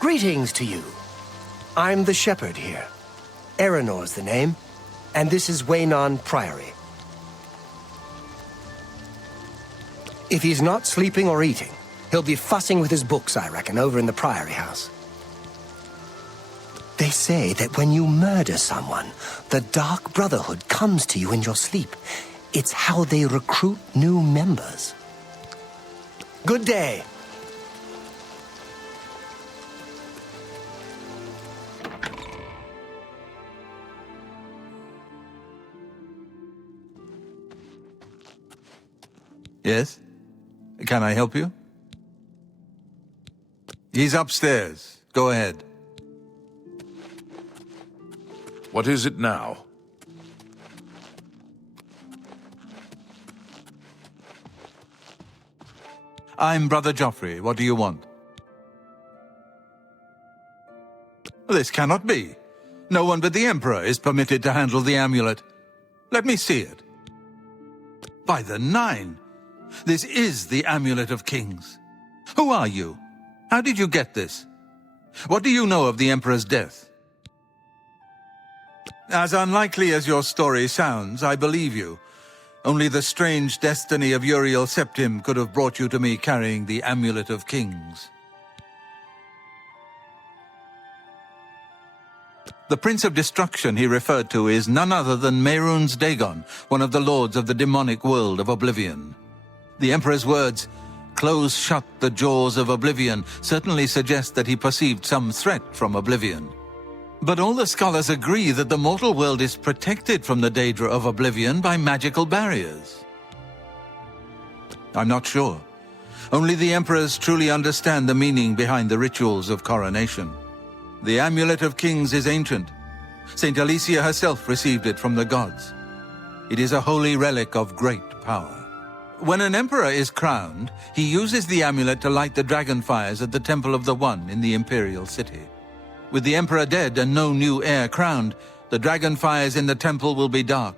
Greetings to you. I'm the shepherd here. Eranor's the name, and this is Waynon Priory. If he's not sleeping or eating, he'll be fussing with his books, I reckon, over in the Priory house. They say that when you murder someone, the Dark Brotherhood comes to you in your sleep. It's how they recruit new members. Good day. Yes? Can I help you? He's upstairs. Go ahead. What is it now? I'm Brother Joffrey. What do you want? This cannot be. No one but the Emperor is permitted to handle the amulet. Let me see it. By the Nine! This is the Amulet of Kings. Who are you? How did you get this? What do you know of the Emperor's death? As unlikely as your story sounds, I believe you. Only the strange destiny of Uriel Septim could have brought you to me carrying the Amulet of Kings. The Prince of Destruction he referred to is none other than Mehrunes Dagon, one of the lords of the demonic world of Oblivion. The Emperor's words, "Close shut the jaws of Oblivion," certainly suggest that he perceived some threat from Oblivion. But all the scholars agree that the mortal world is protected from the Daedra of Oblivion by magical barriers. I'm not sure. Only the Emperors truly understand the meaning behind the rituals of coronation. The Amulet of Kings is ancient. Saint Alicia herself received it from the gods. It is a holy relic of great power. When an emperor is crowned, he uses the amulet to light the dragon fires at the Temple of the One in the Imperial City. With the emperor dead and no new heir crowned, the dragon fires in the temple will be dark,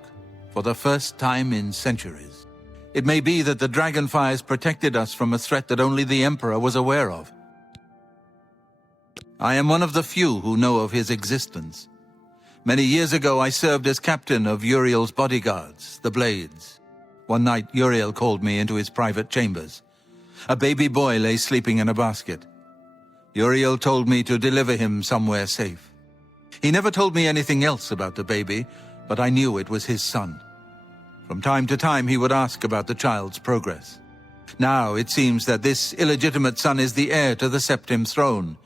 for the first time in centuries. It may be that the dragon fires protected us from a threat that only the emperor was aware of. I am one of the few who know of his existence. Many years ago, I served as captain of Uriel's bodyguards, the Blades. One night, Uriel called me into his private chambers. A baby boy lay sleeping in a basket. Uriel told me to deliver him somewhere safe. He never told me anything else about the baby, but I knew it was his son. From time to time, he would ask about the child's progress. Now, it seems that this illegitimate son is the heir to the Septim throne,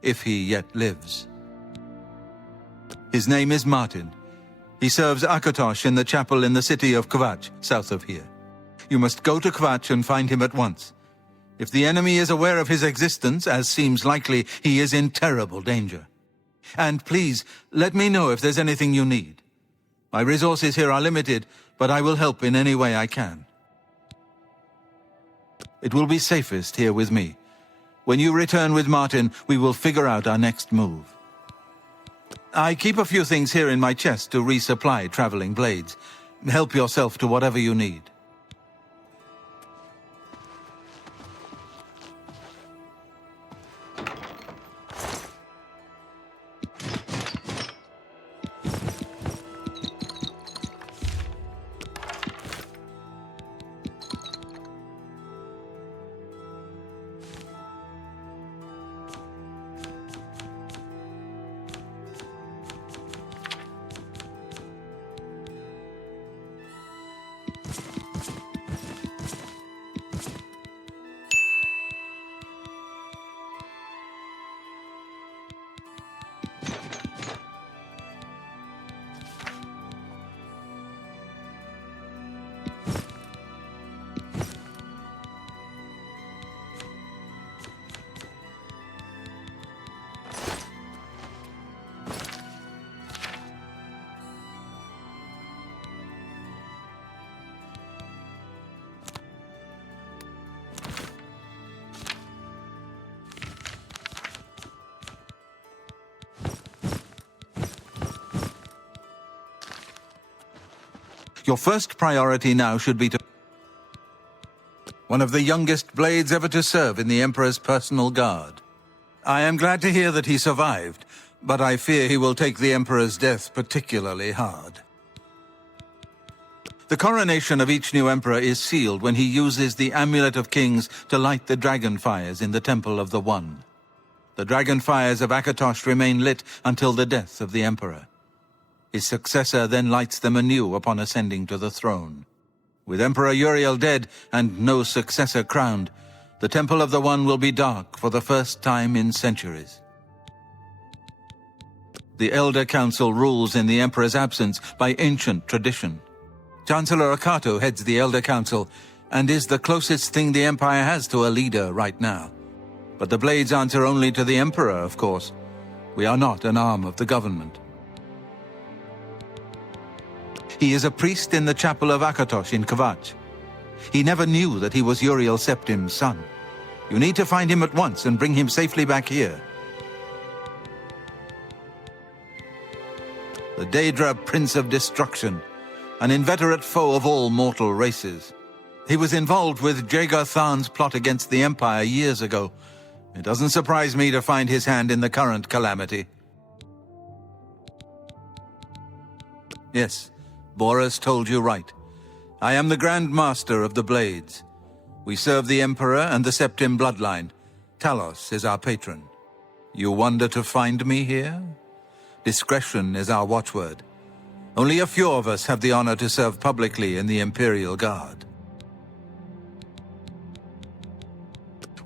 if he yet lives. His name is Martin. He serves Akatosh in the chapel in the city of Kvatch, south of here. You must go to Kvatch and find him at once. If the enemy is aware of his existence, as seems likely, he is in terrible danger. And please, let me know if there's anything you need. My resources here are limited, but I will help in any way I can. It will be safest here with me. When you return with Martin, we will figure out our next move. I keep a few things here in my chest to resupply traveling blades. Help yourself to whatever you need. Your first priority now should be to... One of the youngest blades ever to serve in the Emperor's personal guard. I am glad to hear that he survived, but I fear he will take the Emperor's death particularly hard. The coronation of each new Emperor is sealed when he uses the Amulet of Kings to light the dragon fires in the Temple of the One. The dragon fires of Akatosh remain lit until the death of the Emperor. His successor then lights them anew upon ascending to the throne. With Emperor Uriel dead and no successor crowned, the Temple of the One will be dark for the first time in centuries. The Elder Council rules in the Emperor's absence by ancient tradition. Chancellor Akato heads the Elder Council and is the closest thing the Empire has to a leader right now. But the Blades answer only to the Emperor, of course. We are not an arm of the government. He is a priest in the chapel of Akatosh in Kvatch. He never knew that he was Uriel Septim's son. You need to find him at once and bring him safely back here. The Daedra Prince of Destruction, an inveterate foe of all mortal races. He was involved with Jagar Tharn's plot against the Empire years ago. It doesn't surprise me to find his hand in the current calamity. Yes, Boris told you right. I am the Grand Master of the Blades. We serve the Emperor and the Septim bloodline. Talos is our patron. You wonder to find me here? Discretion is our watchword. Only a few of us have the honor to serve publicly in the Imperial Guard.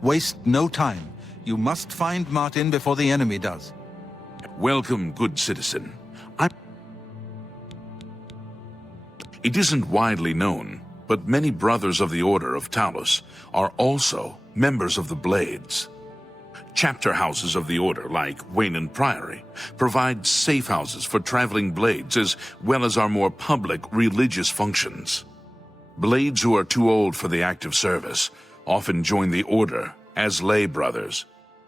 Waste no time. You must find Martin before the enemy does. Welcome, good citizen. It isn't widely known, but many brothers of the Order of Talos are also members of the Blades. Chapter houses of the Order, like Wayland Priory, provide safe houses for traveling Blades as well as our more public religious functions. Blades who are too old for the active service often join the Order as lay brothers.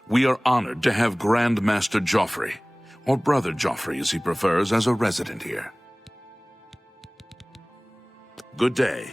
We are honored to have Grand Master Joffrey, or Brother Joffrey as he prefers, as a resident here. Good day.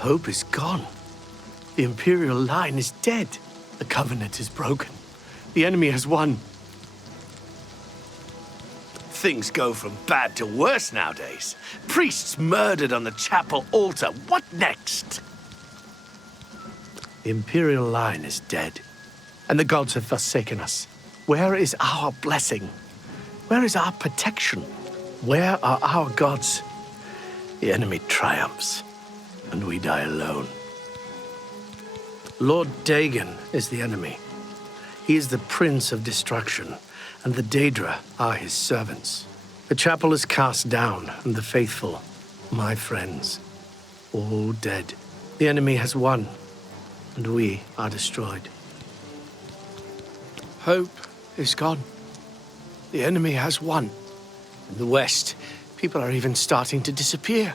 Hope is gone. The Imperial line is dead. The Covenant is broken. The enemy has won. Things go from bad to worse nowadays. Priests murdered on the chapel altar. What next? The Imperial line is dead, and the gods have forsaken us. Where is our blessing? Where is our protection? Where are our gods? The enemy triumphs, and we die alone. Lord Dagon is the enemy. He is the prince of destruction, and the Daedra are his servants. The chapel is cast down, and the faithful, my friends, all dead. The enemy has won, and we are destroyed. Hope is gone. The enemy has won. In the West, people are even starting to disappear.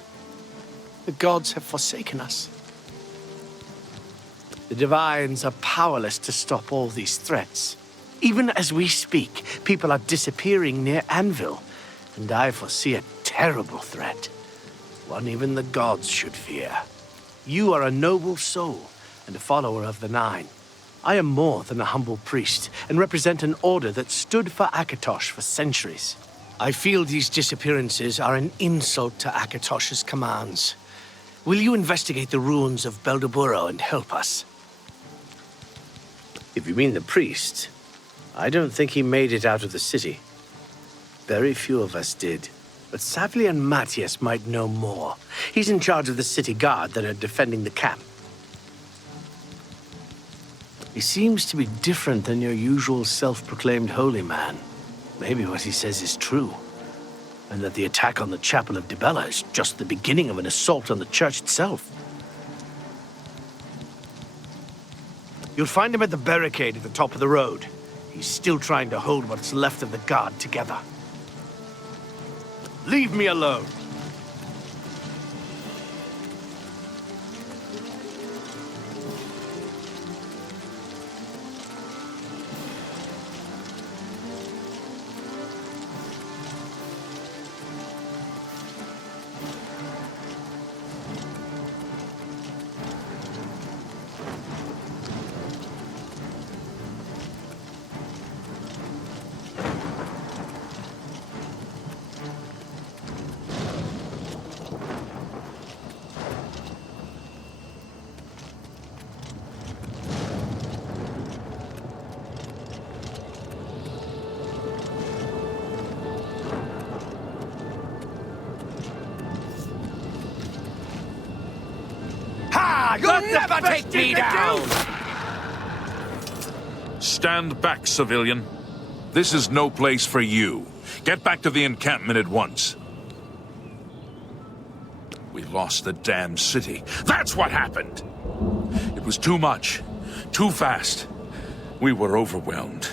The gods have forsaken us. The Divines are powerless to stop all these threats. Even as we speak, people are disappearing near Anvil, and I foresee a terrible threat. One even the gods should fear. You are a noble soul and a follower of the Nine. I am more than a humble priest and represent an order that stood for Akatosh for centuries. I feel these disappearances are an insult to Akatosh's commands. Will you investigate the ruins of Beldeburo and help us? If you mean the priest, I don't think he made it out of the city. Very few of us did, but Savli and Matthias might know more. He's in charge of the city guard that are defending the camp. He seems to be different than your usual self-proclaimed holy man. Maybe what he says is true, and that the attack on the Chapel of Dibella is just the beginning of an assault on the church itself. You'll find him at the barricade at the top of the road. He's still trying to hold what's left of the guard together. Leave me alone. You'll never take me down! Stand back, civilian. This is no place for you. Get back to the encampment at once. We lost the damn city. That's what happened! It was too much. Too fast. We were overwhelmed.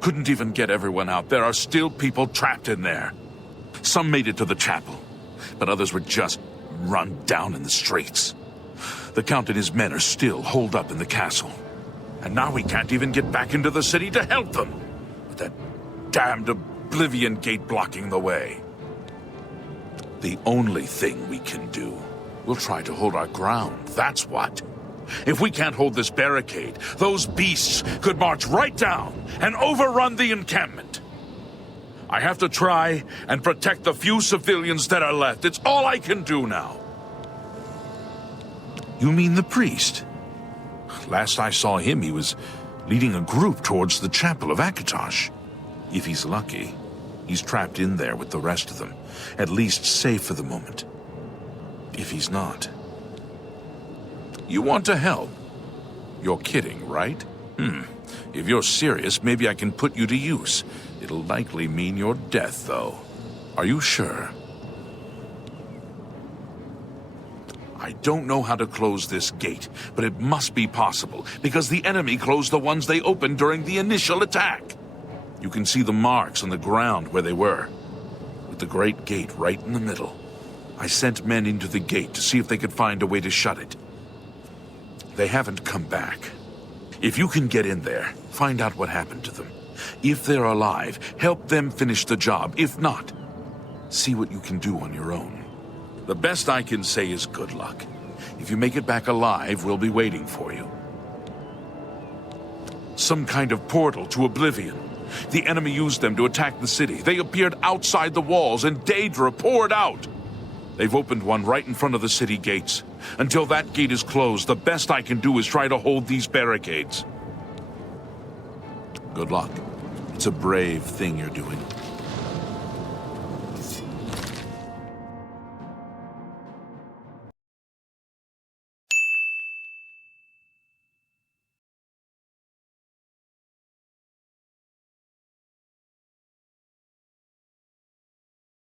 Couldn't even get everyone out. There are still people trapped in there. Some made it to the chapel, but others were just run down in the streets. The Count and his men are still holed up in the castle. And now we can't even get back into the city to help them, with that damned Oblivion gate blocking the way. The only thing we can do, we'll try to hold our ground, that's what. If we can't hold this barricade, those beasts could march right down and overrun the encampment. I have to try and protect the few civilians that are left. It's all I can do now. You mean the priest? Last I saw him, he was leading a group towards the Chapel of Akatosh. If he's lucky, he's trapped in there with the rest of them, at least safe for the moment. If he's not... You want to help? You're kidding, right? If you're serious, maybe I can put you to use. It'll likely mean your death, though. Are you sure? I don't know how to close this gate, but it must be possible, because the enemy closed the ones they opened during the initial attack. You can see the marks on the ground where they were, with the great gate right in the middle. I sent men into the gate to see if they could find a way to shut it. They haven't come back. If you can get in there, find out what happened to them. If they're alive, help them finish the job. If not, see what you can do on your own. The best I can say is good luck. If you make it back alive, we'll be waiting for you. Some kind of portal to Oblivion. The enemy used them to attack the city. They appeared outside the walls, and Daedra poured out. They've opened one right in front of the city gates. Until that gate is closed, the best I can do is try to hold these barricades. Good luck. It's a brave thing you're doing.